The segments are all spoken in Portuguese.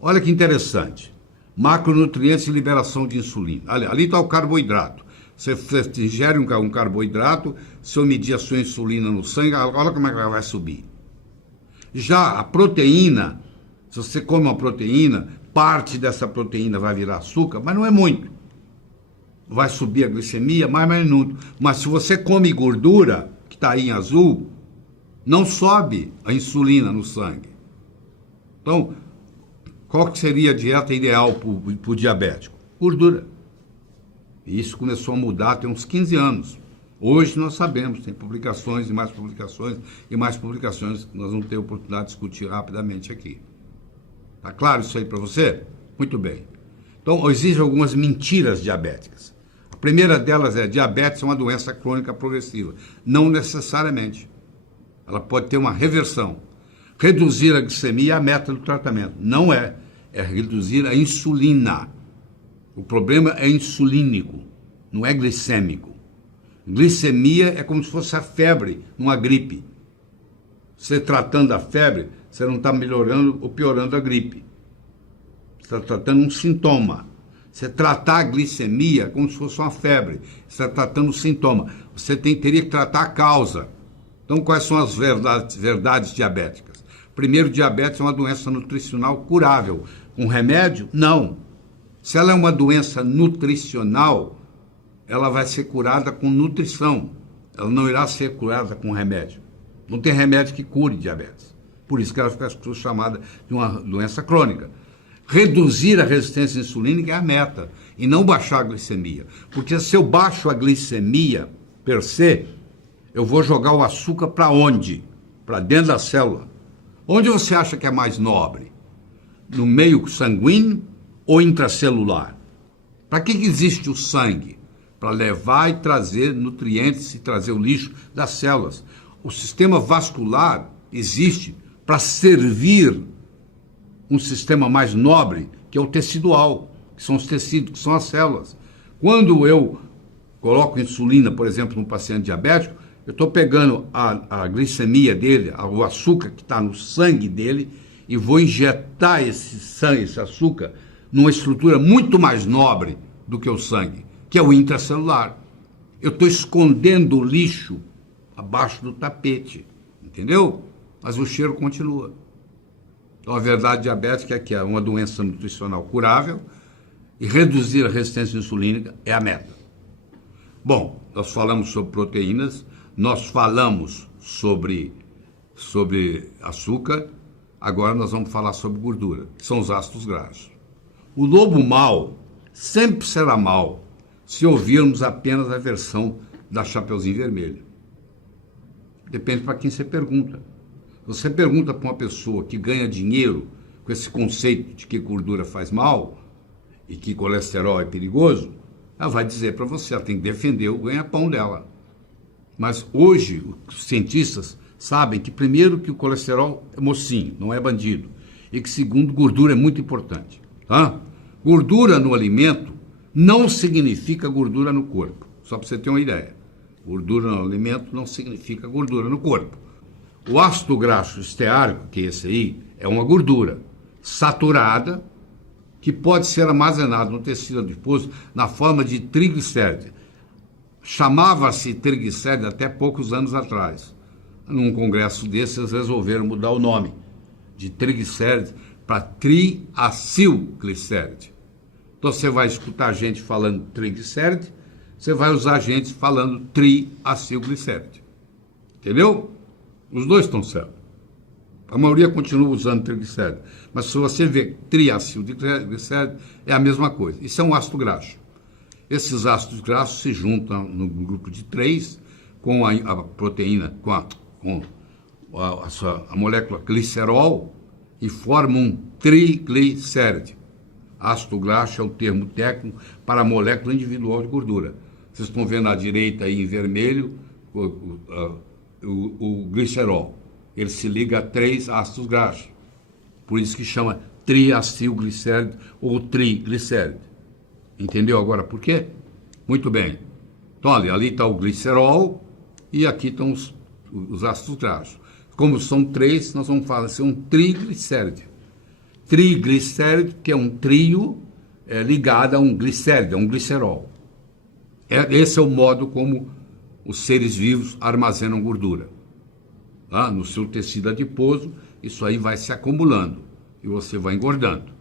Olha que interessante. Macronutrientes e liberação de insulina. Ali está o carboidrato. Você ingere um carboidrato, se eu medir a sua insulina no sangue, olha como é que ela vai subir. Já a proteína, se você come uma proteína, parte dessa proteína vai virar açúcar, mas não é muito. Vai subir a glicemia, mais muito. Mas se você come gordura, que está aí em azul, não sobe a insulina no sangue. Então, qual que seria a dieta ideal para o diabético? Gordura. E isso começou a mudar tem uns 15 anos. Hoje nós sabemos, tem publicações e mais publicações e mais publicações que nós vamos ter a oportunidade de discutir rapidamente aqui. Tá claro isso aí para você? Muito bem. Então, existem algumas mentiras diabéticas. A primeira delas é: diabetes é uma doença crônica progressiva. Não necessariamente. Ela pode ter uma reversão. Reduzir a glicemia é a meta do tratamento. Não é. É reduzir a insulina. O problema é insulínico, não é glicêmico. Glicemia é como se fosse a febre numa gripe. Você tratando a febre, você não está melhorando ou piorando a gripe. Você está tratando um sintoma. Você tratar a glicemia é como se fosse uma febre. Você está tratando o sintoma. Você teria que tratar a causa. Então, quais são as verdades diabéticas? Primeiro, diabetes é uma doença nutricional curável. Com remédio? Não. Se ela é uma doença nutricional, ela vai ser curada com nutrição. Ela não irá ser curada com remédio. Não tem remédio que cure diabetes. Por isso que ela fica chamada de uma doença crônica. Reduzir a resistência insulínica é a meta, e não baixar a glicemia. Porque se eu baixo a glicemia, per se, eu vou jogar o açúcar para onde? Para dentro da célula. Onde você acha que é mais nobre? No meio sanguíneo ou intracelular? Para que existe o sangue? Para levar e trazer nutrientes e trazer o lixo das células. O sistema vascular existe para servir um sistema mais nobre, que é o tecidual, que são os tecidos, que são as células. Quando eu coloco insulina, por exemplo, num paciente diabético, eu estou pegando a glicemia dele, o açúcar que está no sangue dele, e vou injetar esse açúcar numa estrutura muito mais nobre do que o sangue, que é o intracelular. Eu estou escondendo o lixo abaixo do tapete, entendeu? Mas o cheiro continua. Então, a verdade diabética é que é uma doença nutricional curável e reduzir a resistência insulínica é a meta. Bom, nós falamos sobre proteínas, nós falamos sobre açúcar, agora nós vamos falar sobre gordura, que são os ácidos graxos. O lobo mau sempre será mau se ouvirmos apenas a versão da Chapeuzinho Vermelho. Depende para quem você pergunta. Você pergunta para uma pessoa que ganha dinheiro com esse conceito de que gordura faz mal e que colesterol é perigoso, ela vai dizer para você, ela tem que defender o ganha-pão dela. Mas hoje os cientistas sabem que, primeiro, que o colesterol é mocinho, não é bandido, e que, segundo, gordura é muito importante. Tá? Gordura no alimento não significa gordura no corpo, só para você ter uma ideia. Gordura no alimento não significa gordura no corpo. O ácido graxo esteárico, que é esse aí, é uma gordura saturada que pode ser armazenada no tecido adiposo na forma de triglicérides. Chamava-se triglicérides até poucos anos atrás. Num congresso desses, resolveram mudar o nome de triglicérides para triacilglicéride. Então, você vai escutar gente falando triglicéride, você vai usar gente falando triacilglicéride. Entendeu? Os dois estão certos. A maioria continua usando triglicérides. Mas se você vê triacilglicéride, é a mesma coisa. Isso é um ácido graxo. Esses ácidos graxos se juntam no grupo de 3 com a proteína, com a molécula glicerol e formam um triglicéride. Ácido graxo é o termo técnico para a molécula individual de gordura. Vocês estão vendo à direita aí em vermelho o glicerol. Ele se liga a 3 ácidos graxos. Por isso que chama triacilglicéride ou triglicéride. Entendeu agora por quê? Muito bem. Então, ali está o glicerol e aqui estão os ácidos graxos. Como são 3, nós vamos falar assim, um triglicéride. triglicérido, que é um trio ligado a um glicérido, a um glicerol. Esse é o modo como os seres vivos armazenam gordura. Tá? No seu tecido adiposo, isso aí vai se acumulando e você vai engordando.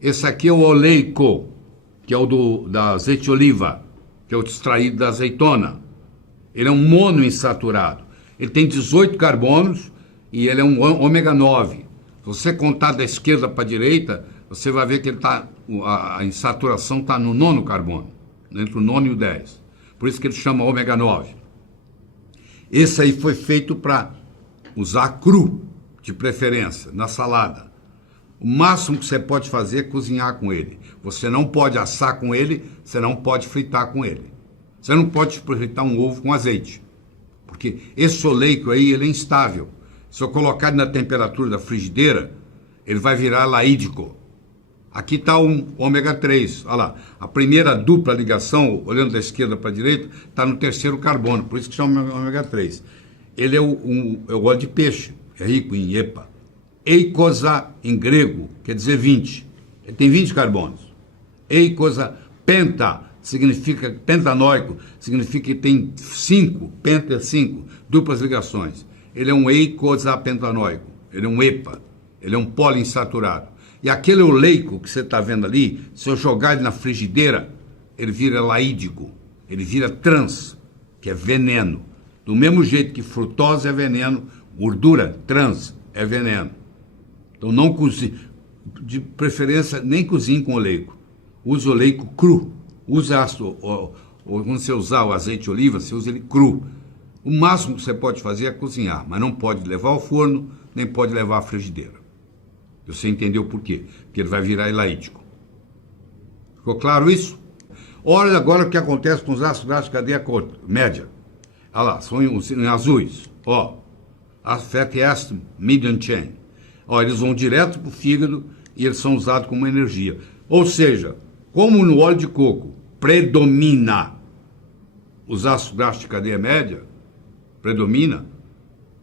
Esse aqui é o oleico, que é o da azeite de oliva, que é o extraído da azeitona. Ele é um monoinsaturado. Ele tem 18 carbonos e ele é um ômega 9. Se você contar da esquerda para a direita, você vai ver que ele a insaturação está no 9º carbono, entre o 9 e o 10. Por isso que ele chama ômega 9. Esse aí foi feito para usar cru, de preferência, na salada. O máximo que você pode fazer é cozinhar com ele. Você não pode assar com ele, você não pode fritar com ele. Você não pode fritar um ovo com azeite, porque esse oleico aí, ele é instável. Se eu colocar ele na temperatura da frigideira, ele vai virar laídico. Aqui está um ômega 3, olha lá. A primeira dupla ligação, olhando da esquerda para a direita, está no 3º carbono, por isso que chama ômega 3. Ele é o óleo de peixe, é rico em EPA. Eicosa, em grego, quer dizer 20. Ele tem 20 carbonos. Eicosa penta, significa pentanóico, significa que tem 5, penta é 5, duplas ligações. Ele é um eicosapentanoico, ele é um EPA, ele é um poliinsaturado. E aquele oleico que você está vendo ali, se eu jogar ele na frigideira, ele vira laídico, ele vira trans, que é veneno. Do mesmo jeito que frutose é veneno, gordura trans é veneno. Então não cozinhe, de preferência nem cozinhe com oleico. Use oleico cru. Quando você usar o azeite de oliva, você usa ele cru. O máximo que você pode fazer é cozinhar, mas não pode levar ao forno, nem pode levar à frigideira. Você entendeu por quê? Porque ele vai virar elaítico. Ficou claro isso? Olha agora o que acontece com os ácidos graxos de cadeia média. Olha lá, são em azuis. Ó, a fatty acid medium chain. Ó, eles vão direto para o fígado e eles são usados como energia. Ou seja, como no óleo de coco predomina os ácidos graxos de cadeia média,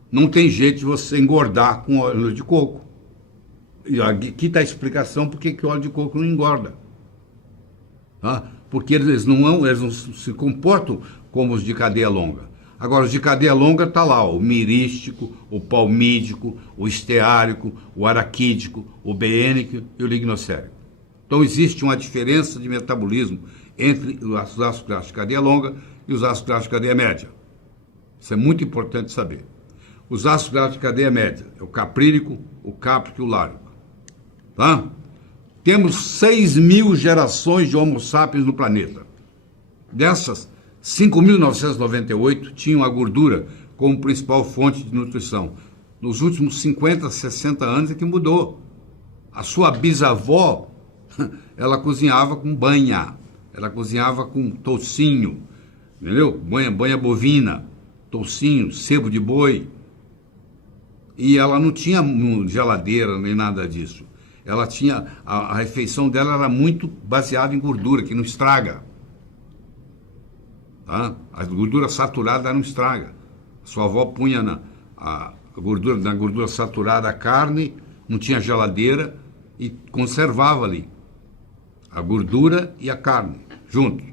não tem jeito de você engordar com óleo de coco. E aqui está a explicação por que o óleo de coco não engorda. Tá? Porque eles não se comportam como os de cadeia longa. Agora, os de cadeia longa está lá, o mirístico, o palmídico, o esteárico, o araquídico, o beênico e o lignocérico. Então, existe uma diferença de metabolismo entre os ácidos graxos de cadeia longa e os ácidos graxos de cadeia média. Isso é muito importante saber. Os ácidos graxos de cadeia média é o caprílico, o cáprico e o láurico. Tá? Temos 6.000 gerações de Homo sapiens no planeta. Dessas, 5.998 tinham a gordura como principal fonte de nutrição. Nos últimos 50, 60 anos é que mudou. A sua bisavó, ela cozinhava com banha, ela cozinhava com toucinho, entendeu? Banha bovina, toucinho, sebo de boi. E ela não tinha geladeira nem nada disso. Ela tinha, a refeição dela era muito baseada em gordura, que não estraga. Tá? A gordura saturada não estraga. Sua avó punha na gordura saturada a carne, não tinha geladeira e conservava ali a gordura e a carne juntos.